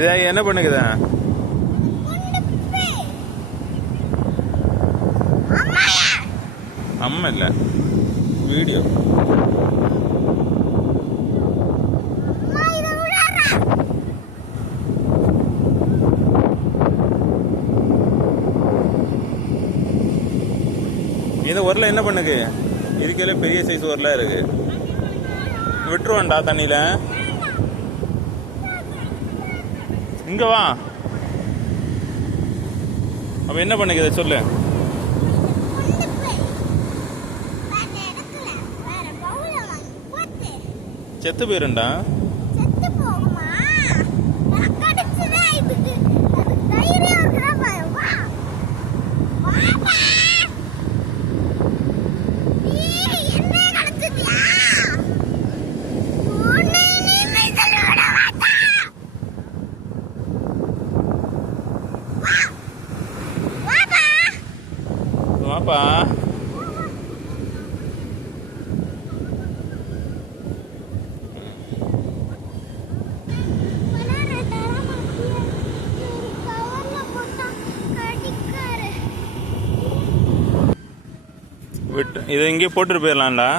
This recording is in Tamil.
இதை என்ன பண்ணுக்குதா? அம்மா இல்ல, வீடியோ. இந்த உரல என்ன பண்ணுது? இதுக்கே பெரிய சைஸ் உரலா இருக்கு. விட்டுருவான்டா தண்ணியில. இங்க வா. அப்ப என்ன பண்ணுது சொல்லு. செத்து போயிருண்டா. வாப்பா. விட்டு இதை இங்கே போட்டுட்டு போயிடலாம்டா.